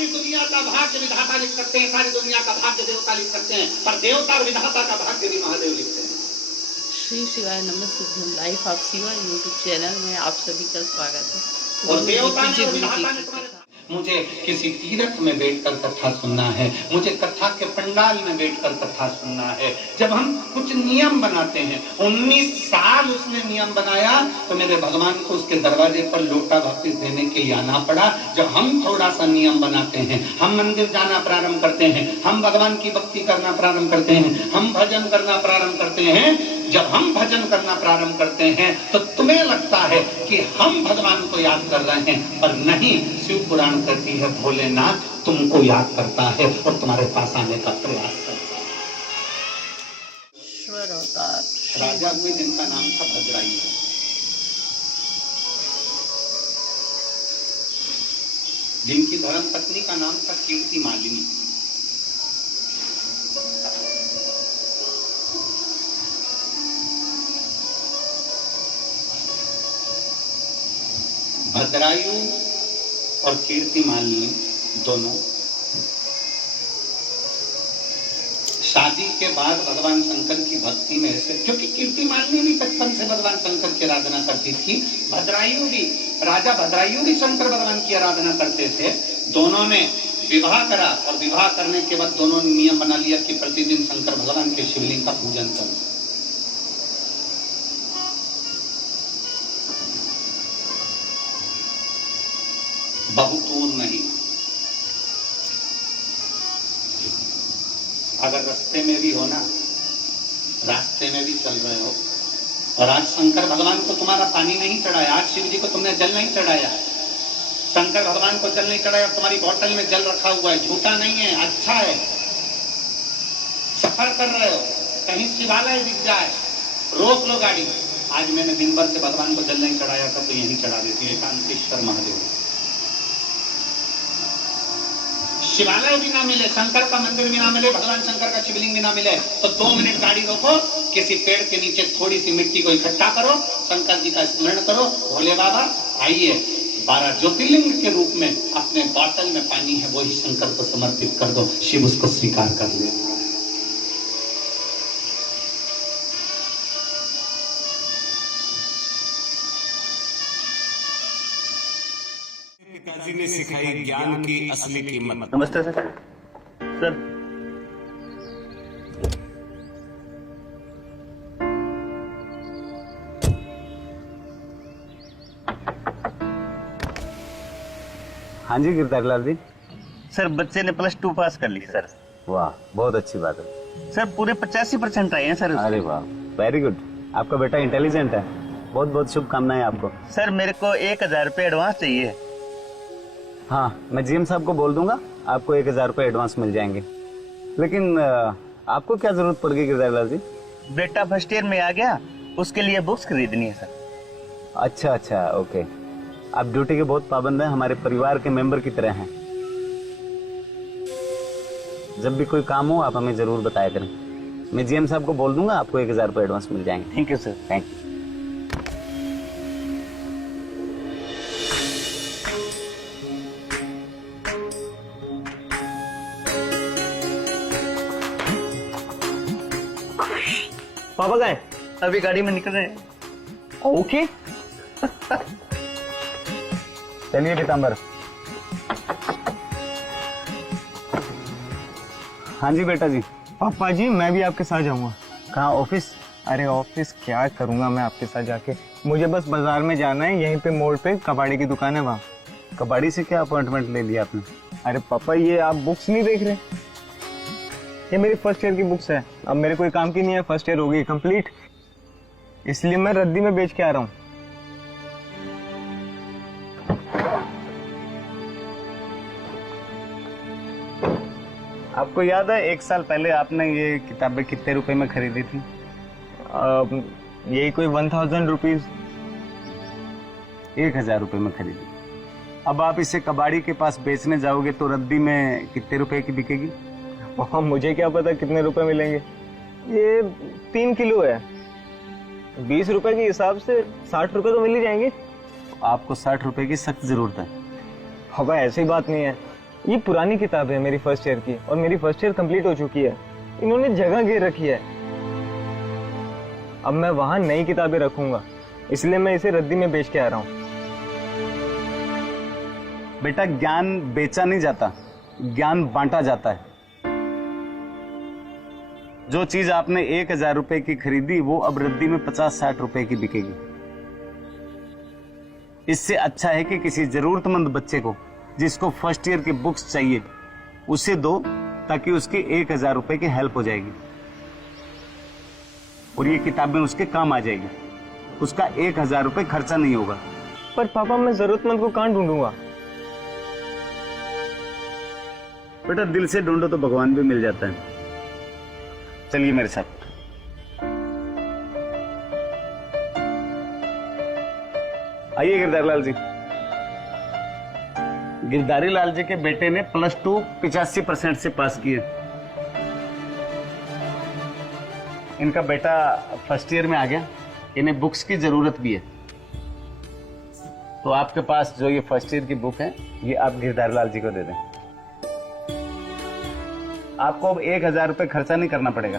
सारी दुनिया का भाग्य विधाता लिख सकते हैं, सारी दुनिया का भाग्य देवता लिख सकते हैं, पर देवता और विधाता का भाग्य भी महादेव लिखते हैं। श्री शिवाय नमस्ते। Life of Shiva YouTube channel में आप सभी का स्वागत है। और देवता ने और विधाता ने तुम्हारे मुझे किसी तीर्थ में बैठकर कथा सुनना है, मुझे कथा के पंडाल में बैठकर कथा सुनना है। जब हम कुछ नियम बनाते हैं, 19 साल उसने नियम बनाया, तो मेरे भगवान को उसके दरवाजे पर लोटा वापिस देने के लिए आना पड़ा। जब हम थोड़ा सा नियम बनाते हैं, हम मंदिर जाना प्रारंभ करते हैं, हम भगवान की भक्ति करना प्रारंभ करते हैं, हम भजन करना प्रारंभ करते हैं, जब हम भजन करना प्रारंभ करते हैं तो तुम्हें लगता है कि हम भगवान को याद कर रहे हैं, पर नहीं। शिव पुराण कहती है भोलेनाथ तुमको याद करता है और तुम्हारे पास आने का प्रयास करता है। ईश्वर अवतार राजा हुए जिनका नाम था भद्रायु, जिनकी धर्म पत्नी का नाम था कीर्ति मालिनी। भद्रायु और कीर्ति मालिनी दोनों शादी के बाद भगवान शंकर की भक्ति में ऐसे, क्योंकि कीर्ति मालिनी भी बचपन से भगवान शंकर की आराधना करती थी, भद्रायु भी, राजा भद्रायु भी शंकर भगवान की आराधना करते थे। दोनों ने विवाह करा और विवाह करने के बाद दोनों ने नियम बना लिया कि प्रतिदिन शंकर भगवान के शिवलिंग का पूजन करें। बहुत दूर नहीं, अगर रास्ते में भी हो ना, रास्ते में भी चल रहे हो और आज शंकर भगवान को तुम्हारा पानी नहीं चढ़ाया, आज शिव जी को तुमने जल नहीं चढ़ाया, शंकर भगवान को जल नहीं चढ़ाया, तुम्हारी बोतल में जल रखा हुआ है, झूठा नहीं है, अच्छा है, सफर कर रहे हो, कहीं शिवालय दिख जाए रोक लो गाड़ी। आज मैंने दिन भर से भगवान को जल नहीं चढ़ाया था तो यहीं चढ़ा देती है, एकांतेश्वर महादेव। शिवालय भी ना मिले, शंकर का मंदिर भी ना मिले, भगवान शंकर का शिवलिंग भी ना मिले, तो 2 मिनट गाड़ी रोको, किसी पेड़ के नीचे थोड़ी सी मिट्टी को इकट्ठा करो, शंकर जी का स्मरण करो, भोले बाबा आइए, 12 ज्योतिर्लिंग के रूप में अपने बोतल में पानी है वही शंकर को समर्पित कर दो, शिव उसको स्वीकार कर ले। पिताजी ने सिखाई ज्ञान की असली कीमत। नमस्ते सर। सर हाँ जी गिरधारी लाल जी। सर बच्चे ने +2 पास कर ली सर। वाह बहुत अच्छी बात है सर, पूरे 85% आए हैं सर। अरे वाह वेरी गुड, आपका बेटा इंटेलिजेंट है, बहुत बहुत शुभकामनाएं आपको। सर मेरे को 1000 रुपये एडवांस चाहिए। हाँ मैं जीएम साहब को बोल दूंगा, आपको 1000 रुपये एडवांस मिल जाएंगे। लेकिन आपको क्या जरूरत पड़ेगी गिरधारी लाल जी? बेटा फर्स्ट ईयर में आ गया, उसके लिए बुक्स खरीदनी है सर। अच्छा अच्छा ओके, आप ड्यूटी के बहुत पाबंद हैं, हमारे परिवार के मेंबर की तरह हैं। जब भी कोई काम हो आप हमें जरूर बताया करें। मैं जीएम साहब को बोल दूंगा, आपको 1000 रुपये एडवांस मिल जाएंगे। Thank you sir. Thank you. पापा गए? अभी गाड़ी में निकल रहे हैं। ओके चलिए पीताम्बर। हाँ जी बेटा जी। पापा जी मैं भी आपके साथ जाऊंगा। कहाँ, ऑफिस? अरे ऑफिस क्या करूंगा मैं आपके साथ जाके, मुझे बस बाजार में जाना है, यहीं पे मोड़ पे कबाड़ी की दुकान है वहाँ। कबाड़ी से क्या अपॉइंटमेंट ले लिया आपने? अरे पापा ये आप बुक्स नहीं देख रहे? ये मेरी फर्स्ट ईयर की बुक्स है, अब मेरे कोई काम की नहीं है, फर्स्ट ईयर हो गई कंप्लीट, इसलिए मैं रद्दी में बेच के आ रहा हूँ। आपको याद है 1 साल पहले आपने ये किताबें कितने रुपए में खरीदी थी? यही कोई 1000 रुपीज। 1000 रुपए में खरीदी। अब आप इसे कबाड़ी के पास बेचने जाओगे तो रद्दी में कितने रुपए की बिकेगी? पापा मुझे क्या पता कितने रुपए मिलेंगे, ये 3 किलो है, 20 रुपए के हिसाब से 60 रुपए तो मिल ही जाएंगे। आपको 60 रुपए की सख्त जरूरत है। पापा ऐसी बात नहीं है, ये पुरानी किताब है मेरी फर्स्ट ईयर की, और मेरी फर्स्ट ईयर कंप्लीट हो चुकी है। इन्होंने जगह घेर रखी है। अब मैं वहां नई किताबें रखूंगा, इसलिए मैं इसे रद्दी में बेच के आ रहा हूँ। बेटा, ज्ञान बेचा नहीं जाता, ज्ञान बांटा जाता है। जो चीज आपने 1000 रुपए की खरीदी वो अब रद्दी में 50-60 रुपए की बिकेगी। इससे अच्छा है कि किसी जरूरतमंद बच्चे को जिसको फर्स्ट ईयर की बुक्स चाहिए उसे दो, ताकि उसके 1000 रुपए की हेल्प हो जाएगी और ये किताबें उसके काम आ जाएगी। उसका 1000 रुपए खर्चा नहीं होगा। पर पापा, मैं जरूरतमंद को कहाँ ढूंढूंगा? बेटा, दिल से ढूंढो तो भगवान भी मिल जाता है। चलिए मेरे साथ। आइए गिरधारी लाल जी। गिरधारी लाल जी के बेटे ने +2 85% से पास किए। इनका बेटा फर्स्ट ईयर में आ गया। इन्हें बुक्स की जरूरत भी है, तो आपके पास जो ये फर्स्ट ईयर की बुक है ये आप गिरधारी लाल जी को दे दें। आपको अब 1000 रुपए खर्चा नहीं करना पड़ेगा।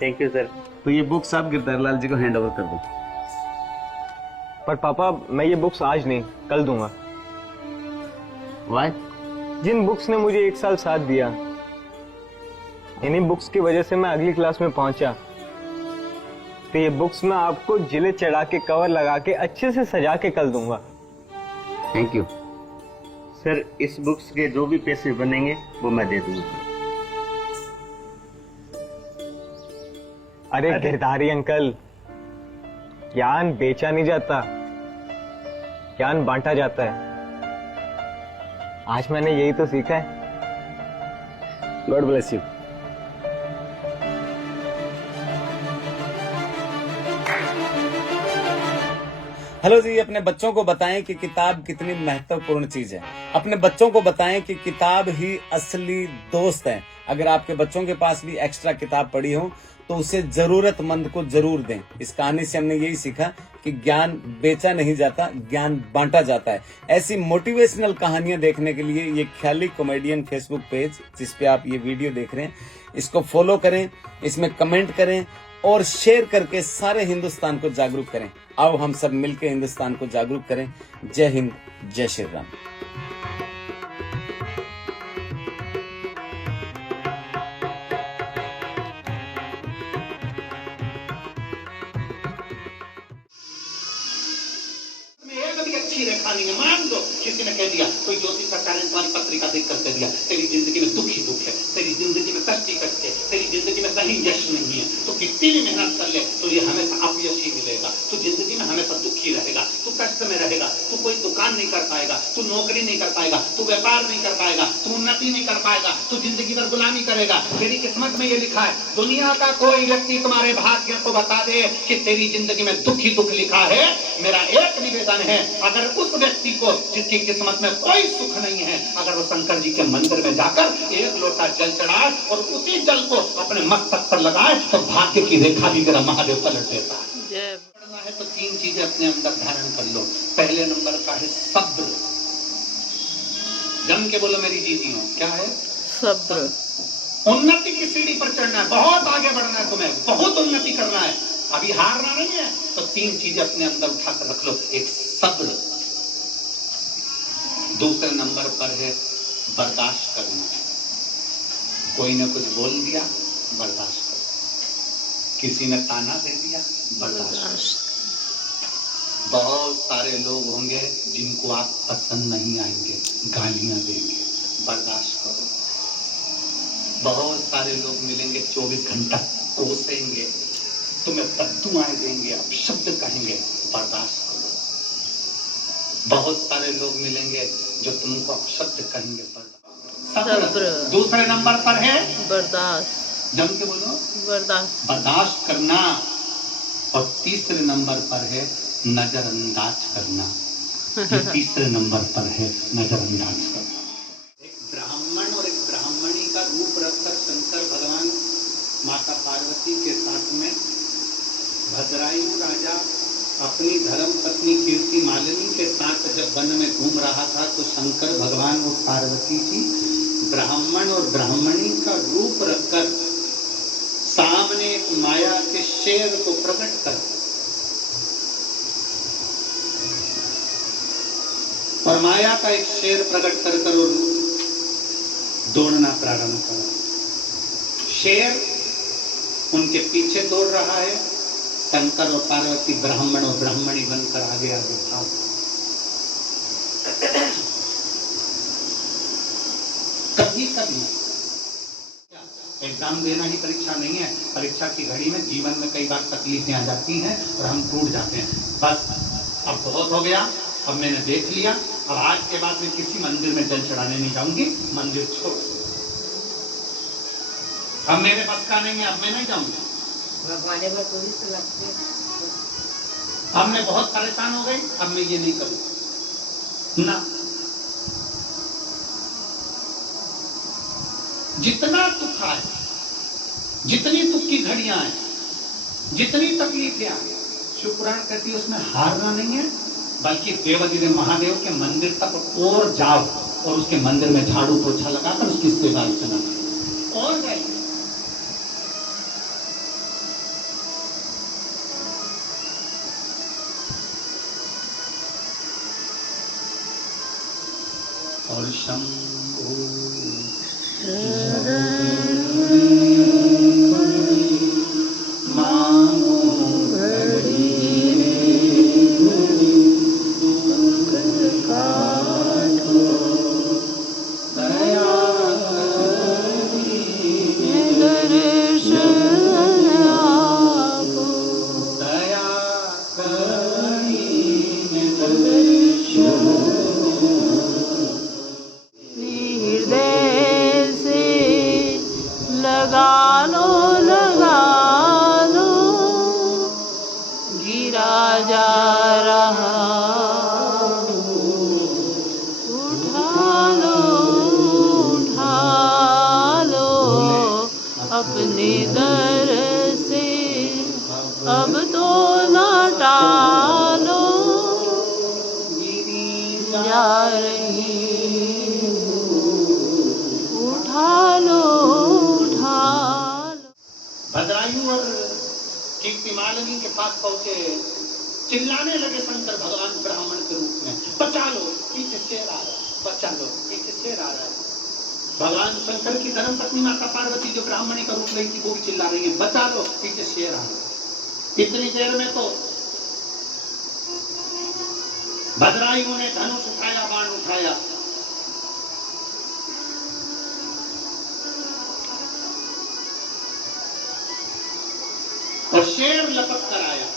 Thank you sir. तो ये बुक्स आप गिरधारी लाल जी को हैंड ओवर कर दो। पर पापा, मैं ये बुक्स आज नहीं, कल दूंगा। वाई? जिन बुक्स ने मुझे 1 साल साथ दिया, इन्हीं बुक्स की वजह से मैं अगली क्लास में पहुंचा। तो ये बुक्स मैं आपको जिले चढ़ा के, कवर लगा के, अच्छे से सजा के कल दूंगा। थैंक यू सर, इस बुक्स के जो भी पैसे बनेंगे वो मैं दे दूंगा। अरे गिरधारी अंकल, ज्ञान बेचा नहीं जाता, ज्ञान बांटा जाता है। आज मैंने यही तो सीखा है। God bless you. हेलो जी, अपने बच्चों को बताएं कि किताब कितनी महत्वपूर्ण चीज है। अपने बच्चों को बताएं कि किताब ही असली दोस्त है। अगर आपके बच्चों के पास भी एक्स्ट्रा किताब पड़ी हो तो उसे जरूरतमंद को जरूर दें। इस कहानी से हमने यही सीखा कि ज्ञान बेचा नहीं जाता, ज्ञान बांटा जाता है। ऐसी मोटिवेशनल कहानियां देखने के लिए ये ख्याली कॉमेडियन फेसबुक पेज, जिस पे आप ये वीडियो देख रहे हैं, इसको फॉलो करें, इसमें कमेंट करें और शेयर करके सारे हिंदुस्तान को जागरूक करें। आओ हम सब मिलकर हिंदुस्तान को जागरूक करें। जय हिंद, जय श्री राम। अच्छी रेखा नहीं है, मान लो किसी ने कह दिया, कोई ज्योतिष सरकार ने तुम्हारी पत्रिका देख कर कह दिया तेरी जिंदगी में दुख ही दुख है, तेरी जिंदगी में कष्ट ही कष्ट है, तेरी जिंदगी में कहीं यश नहीं है, तो कितनी भी मेहनत कर ले तो ये हमेशा अपयश ही मिलेगा। तो जिंदगी में हमेशा दुख ही रहेगा, तू कष्ट में रहेगा, तू कोई दुकान नहीं कर पाएगा, तू नौकरी नहीं कर पाएगा, तू व्यापार नहीं कर पाएगा, तू उन्नति नहीं कर पाएगा, तू जिंदगी भर गुलामी करेगा। तेरी किस्मत में ये लिखा है, दुनिया का कोई व्यक्ति तुम्हारे भाग्य को बता दे कि तेरी जिंदगी में दुख ही दुख लिखा है, मेरा एक निवेदन है, अगर उस व्यक्ति को जिसकी किस्मत में कोई सुख नहीं है, अगर वो शंकर जी के मंदिर में जाकर 1 लोटा जल चढ़ाए और उसी जल को अपने मस्तक पर लगाए तो भाग्य की रेखा भी मेरा महादेव पलट देता है। पढ़ना है तो 3 चीजें अपने अंदर धारण कर लो। पहले नंबर का है सब्र। जम के बोलो मेरी जीजियों, क्या है? सब्र। उन्नति की सीढ़ी पर चढ़ना है, बहुत आगे बढ़ना है, तुम्हें बहुत उन्नति करना है, अभी हारना नहीं है। तो 3 चीजें अपने अंदर उठाकर रख लो। एक सब्र, दूसरे नंबर पर है बर्दाश्त करना। कोई ने कुछ बोल दिया, बर्दाश्त करो। किसी ने ताना दे दिया, बर्दाश्त करो। बहुत सारे लोग होंगे जिनको आप पसंद नहीं आएंगे, गालियां देंगे, बर्दाश्त करो। बहुत सारे लोग मिलेंगे 24 घंटा कोसेंगे, तुम्हें बद्दुआएं देंगे, अपशब्द कहेंगे, बर्दाश्त करो। बहुत सारे लोग मिलेंगे जो तुमको अपशब्द कहेंगे, सब्र। दूसरे नंबर पर है बर्दाश्त। जम के बोलो, बर्दाश्त। बर्दाश्त करना। और तीसरे नंबर पर है नजरअंदाज करना। ये तीसरे नंबर पर है नजरअंदाज करना। एक ब्राह्मण और एक ब्राह्मणी का रूप रखकर शंकर भगवान माता पार्वती के साथ में भद्रायु राजा अपनी धर्म पत्नी कीर्ति मालिनी के साथ जब वन में घूम रहा था तो शंकर भगवान और पार्वती जी ब्राह्मण और ब्राह्मणी का रूप रखकर सामने एक माया के शेर को प्रकट कर और माया का एक शेर प्रकट कर दौड़ना प्रारंभ करा। शेर उनके पीछे दौड़ रहा है, शंकर और पार्वती ब्राह्मण और ब्राह्मणी बनकर आगे आगे भाग। कभी कभी एग्जाम देना ही परीक्षा नहीं है, परीक्षा की घड़ी में जीवन में कई बार तकलीफें आ जाती हैं और हम टूट जाते हैं। बस अब बहुत हो गया, अब मैंने देख लिया, अब आज के बाद मैं किसी मंदिर में जल चढ़ाने नहीं जाऊंगी, मंदिर छोड़, अब मेरे पास का नहीं है, अब मैं नहीं जाऊंगी। अब मैं बहुत परेशान हो गई, अब मैं ये नहीं करूँ ना। जितना दुख आए, जितनी दुख की घड़ियां आए, जितनी तकलीफें आए, शिव पुराण कहती है उसमें हारना नहीं है, बल्कि देवाधिदेव महादेव के मंदिर तक और जाओ और उसके मंदिर में झाड़ू पोछा लगाकर उसकी सेवा अर्चना करो और गए। और शंभो अपने दर से अब तो ना टालो, जा रही उठा लो उठा लो। भद्रायु और कीर्तिमालिनी के पास पहुंचे, चिल्लाने लगे शंकर भगवान ब्राह्मण के रूप में, बचा लो पीछे शेर आ रहा है, बचा लो पीछे शेर आ रहा है। भगवान शंकर की धर्म पत्नी माता पार्वती जो ब्राह्मणी का रूप रही थी वो भी चिल्ला रही है, बचा लो पीछे शेर आ रहा है। इतनी देर में तो भद्रायु ने धनुष उठाया, बाण उठाया, और शेर लपक कर आया।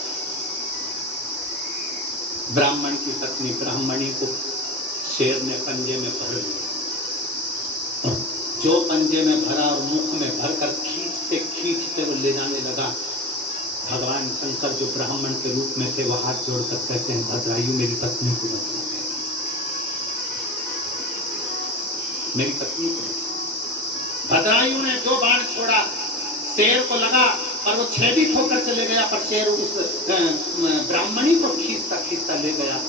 ब्राह्मण की पत्नी ब्राह्मणी को शेर ने पंजे में भर लिया, जो पंजे में भरा और मुख में भरकर खींचते खींचते वो ले जाने लगा। भगवान शंकर जो ब्राह्मण के रूप में थे वो हाथ जोड़कर कहते हैं, भद्रायु मेरी पत्नी को बचा, मेरी पत्नी को। भद्रायु ने जो बाण छोड़ा शेर को लगा और वो छेदित होकर चले गया, पर शेर उस ब्राह्मणी को खींचता खींचता ले गया।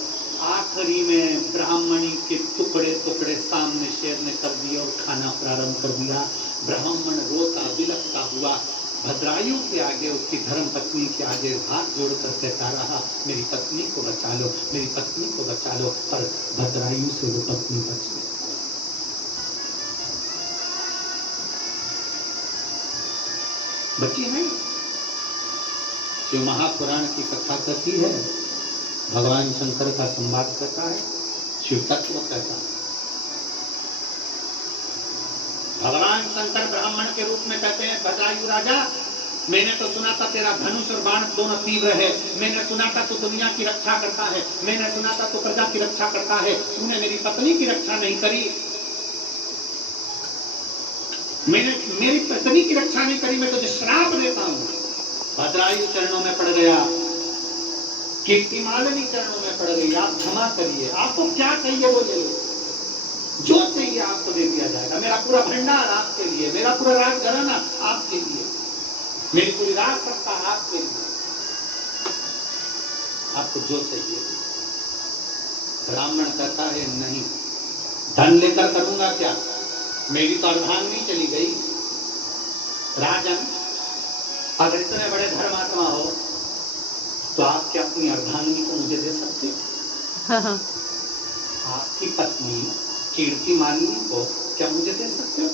आखिरी में ब्राह्मणी के टुकड़े टुकड़े सामने शेर ने कर दिए और खाना प्रारंभ कर दिया। ब्राह्मण रोता बिलखता हुआ भद्रायु के आगे, उसकी धर्म पत्नी के आगे हाथ जोड़कर कहता रहा, मेरी पत्नी को बचा लो, मेरी पत्नी को बचा लो। पर भद्रायु से वो पत्नी बच गई। बची नहीं। शिव महापुराण की कथा कहती है, भगवान शंकर का संवाद कहता है, शिव तत्व कहता है। भगवान शंकर ब्राह्मण के रूप में कहते हैं, भद्रायु राजा, मैंने तो सुना था तेरा धनुष और बाण दोनों तीव्र है, मैंने सुना था तू दुनिया की रक्षा करता है, मैंने सुना था तू प्रजा की रक्षा करता है, तूने मेरी पत्नी की रक्षा नहीं करी, मैंने मेरी पत्नी की रक्षा नहीं करी, मैं तुझे श्राप देता हूं। भद्रायु चरणों में पड़ गया, कीर्तिमालिनी चरणों में पड़ गई, आप क्षमा करिए, आपको क्या चाहिए वो ले लो, जो चाहिए आपको दे दिया जाएगा। मेरा पूरा भंडार आपके लिए, मेरा पूरा राज घराना आपके लिए, मेरी पूरी राज सत्ता आपके लिए। आपको जो चाहिए। ब्राह्मण कहता है नहीं, धन लेकर करूंगा क्या, मेरी तो अर्धांगिनी चली गई। राजन, अगर इतने बड़े धर्मात्मा हो तो आप क्या अपनी अर्धांगिनी को मुझे दे सकते हो? आपकी पत्नी कीर्ति मालिनी को क्या मुझे दे सकते हो?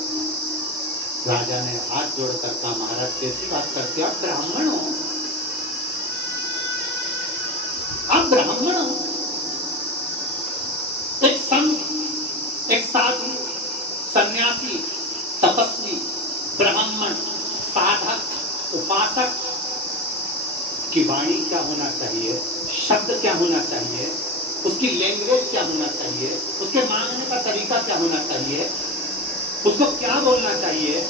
राजा ने हाथ जोड़कर कहा, महाराज कैसी बात करते हो, आप ब्राह्मण हो, आप ब्राह्मण हो। एक संत, एक साधु, सन्यासी, तपस्वी, ब्राह्मण, साधक, उपासक की वाणी क्या होना चाहिए, शब्द क्या होना चाहिए, उसकी लैंग्वेज क्या होना चाहिए, उसके मांगने का तरीका क्या होना चाहिए, उसको क्या बोलना चाहिए,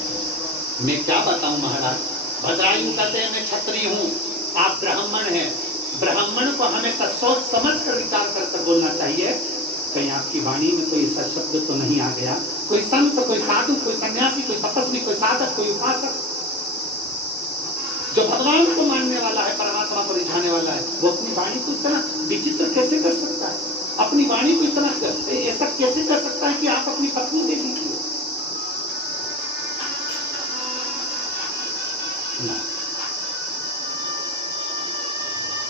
मैं क्या बताऊं महाराज। भद्रायु कहते हैं मैं क्षत्रिय हूं, आप ब्राह्मण हैं। ब्राह्मण को हमेशा सोच समझ कर विचार कर बोलना चाहिए। कहीं आपकी वाणी में कोई ऐसा शब्द तो नहीं आ गया, कोई संत, कोई साधु, कोई सन्यासी, कोई तपस्वी, कोई साधक, कोई उपासक जो भगवान को मानने वाला है, परमात्मा को रिझाने वाला है, वो अपनी वाणी को इतना विचित्र कैसे कर सकता है, अपनी वाणी को इतना ऐसा कैसे कर सकता है कि आप अपनी पत्नी दे दीजिए?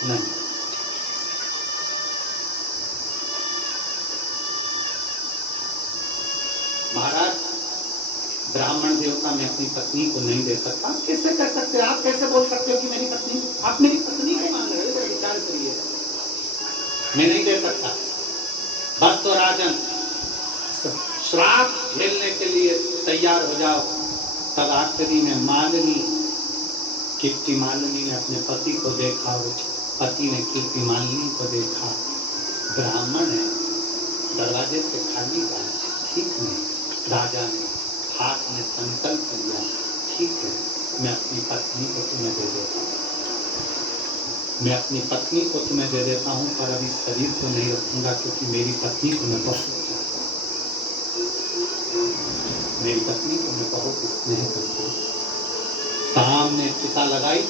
नहीं। महाराज, ब्राह्मण देवता मैं अपनी पत्नी को नहीं दे सकता। आप कैसे कर सकते हो, आप कैसे बोल सकते हो कि मेरी पत्नी, आप मेरी पत्नी को मांग रहे हो? विचार करिए, मैं नहीं दे सकता। बस तो राजन, श्राप झेलने के लिए तैयार हो जाओ। तब आखिरी में मालिनी, कीर्ति मालिनी ने अपने पति को देखा, पति ने कीर्ति मालिनी को देखा, ब्राह्मण है, दरवाजे से खाली बात, ठीक नहीं। राजा ने हाथ में संकल्प लिया, ठीक है, मैं अपनी पत्नी को तुम्हें दे देता हूँ, मैं अपनी पत्नी को तुम्हें दे देता हूँ, पर अभी शरीर को नहीं रखूंगा, क्योंकि मेरी पत्नी को मैं बहुत चाहता हूँ, मेरी पत्नी को मैं बहुत स्नेह करता हूँ। सामने चिता लगाई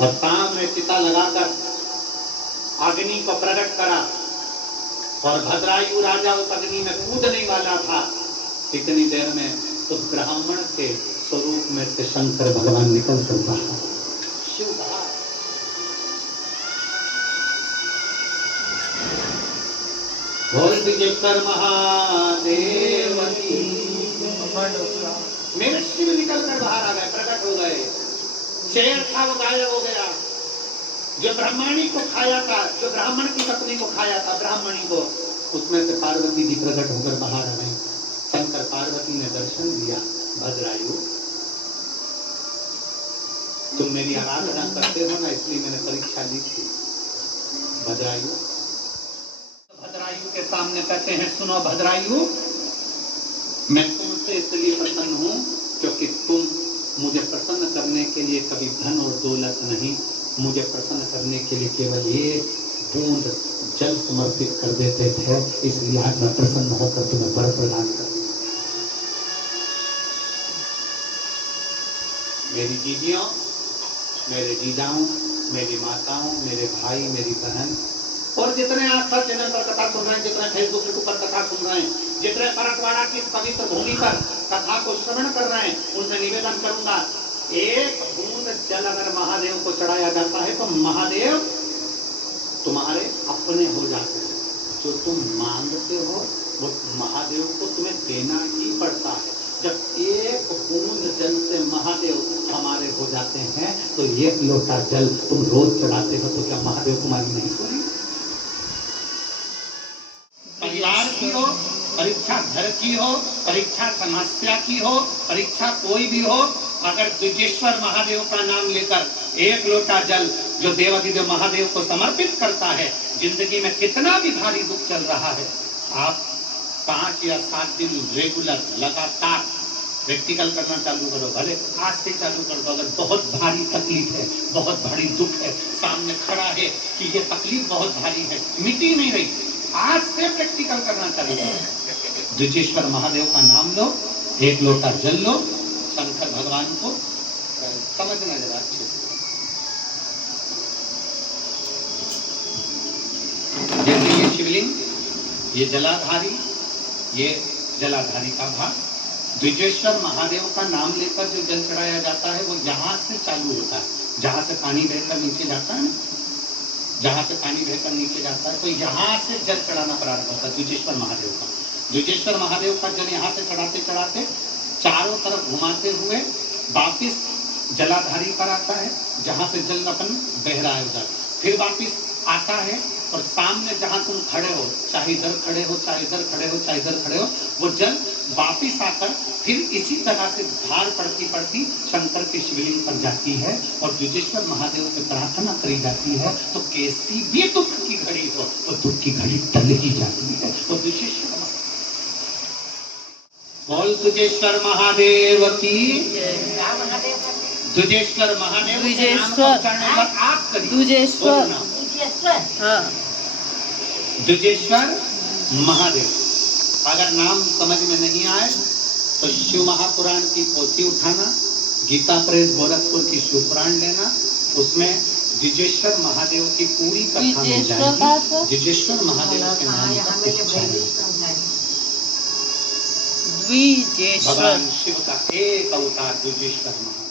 और सामने चिता लगाकर अग्नि को प्रकट करा, और भद्रायु राजा उस अग्नि में कूदने वाला था। इतनी देर में उस ब्राह्मण के स्वरूप में से शंकर भगवान निकल कर बाहर। शिव कहा, बोल विजेकर महादेव की। मेरे शिव निकल कर बाहर आ गए, प्रकट हो गए। शेर था वो गायब हो गया, जो ब्राह्मणी को खाया था, जो ब्राह्मण की पत्नी को खाया था, ब्राह्मणी को, उसमें से पार्वती जी प्रकट होकर बाहर आ गई। शंकर पार्वती ने दर्शन दिया, भद्रायु तुम मेरी आराधना करते हो ना, इसलिए मैंने परीक्षा ली थी। भद्रायु के सामने कहते हैं, सुनो भद्रायु, मैं तुमसे इसलिए प्रसन्न हूँ क्योंकि तुम मुझे प्रसन्न करने के लिए कभी धन और दौलत नहीं, मुझे प्रसन्न करने के लिए केवल एक बूंद जल समर्पित कर देते थे, इसलिए आज मैं प्रसन्न होकर तुम्हें वर प्रदान कर। मेरी दीदियों, मेरे जीजाओं, मेरी माताओं, मेरे भाई, मेरी बहन, और जितने आप सब चैनल पर कथा सुन रहे हैं, जितने फेसबुक यूट्यूब पर कथा सुन रहे हैं, जितने परतवाड़ा की पवित्र भूमि पर कथा को श्रवण कर रहे हैं, उनसे निवेदन करूंगा, एक बूंद जल अगर महादेव को चढ़ाया जाता है तो महादेव तुम्हारे अपने हो जाते हैं। जो तुम मांगते हो वो महादेव को तुम्हें देना ही पड़ता है। जब एक बूंद जल से महादेव हमारे हो जाते हैं तो एक लोटा जल तुम रोज चढ़ाते हो, तो क्या महादेव तुम्हारी नहीं सुनेंगे? परिवार की हो, परीक्षा घर की हो, परीक्षा समस्या की हो, परीक्षा कोई भी हो, अगर द्विजेश्वर महादेव का नाम लेकर एक लोटा जल जो देवाधिदेव महादेव को समर्पित करता है, जिंदगी में कितना भी भारी दुख चल रहा है, आप 5 या 7 दिन रेगुलर लगातार प्रैक्टिकल करना चालू करो, भले आज से चालू कर दो। अगर बहुत भारी तकलीफ है, बहुत भारी दुख है, सामने खड़ा है कि ये तकलीफ बहुत भारी है, मिटी नहीं रही, आज से प्रैक्टिकल करना चालू करो। द्विजेश्वर महादेव का नाम लो, एक लोटा जल लो, शंकर भगवान को समझना जरा अच्छे से। शिवलिंग, ये जलाधारी, ये जलाधारी का भाग। द्विजेश्वर महादेव का नाम लेकर जो जल चढ़ाया जाता है वो यहाँ से चालू होता है, जहाँ से पानी बहकर नीचे जाता है ना, जहाँ से पानी बहकर नीचे जाता है तो यहाँ से जल चढ़ाना प्रारंभ होता है द्विजेश्वर महादेव का। द्विजेश्वर महादेव का जल यहाँ से चढ़ाते चढ़ाते चारों तरफ घुमाते हुए वापिस जलाधारी पर आता है, जहाँ से जल अपन बह रहा है उधर, फिर वापिस आता है और सामने जहाँ तुम खड़े हो, चाहे इधर खड़े हो, चाहे इधर खड़े हो, चाहे इधर खड़े हो, वो जल वापिस आकर फिर इसी तरह से धार पड़ती पड़ती शंकर के शिवलिंग पर जाती है और द्विजेश्वर महादेव से प्रार्थना करी जाती है तो कैसी भी दुख की घड़ी हो तो दुख की घड़ी टल ही जाती है। तो द्विजेश्वर बोल द्विजेश्वर महादेव की, द्विजेश्वर महादेव के नाम को उच्चारण एक बार आप करिए। द्विजेश्वर, हाँ, द्विजेश्वर महादेव। अगर नाम समझ में नहीं आए तो शिव महापुराण की पोथी उठाना, गीता प्रेस गोरखपुर की शिव पुराण लेना, उसमें द्विजेश्वर महादेव की पूरी कथा मिल जाएगी। द्विजेश्वर महादेव के नाम का उच्चारण, द्विजेश्वर, भगवान शिव का एक अवतार द्विजेश्वर महादेव।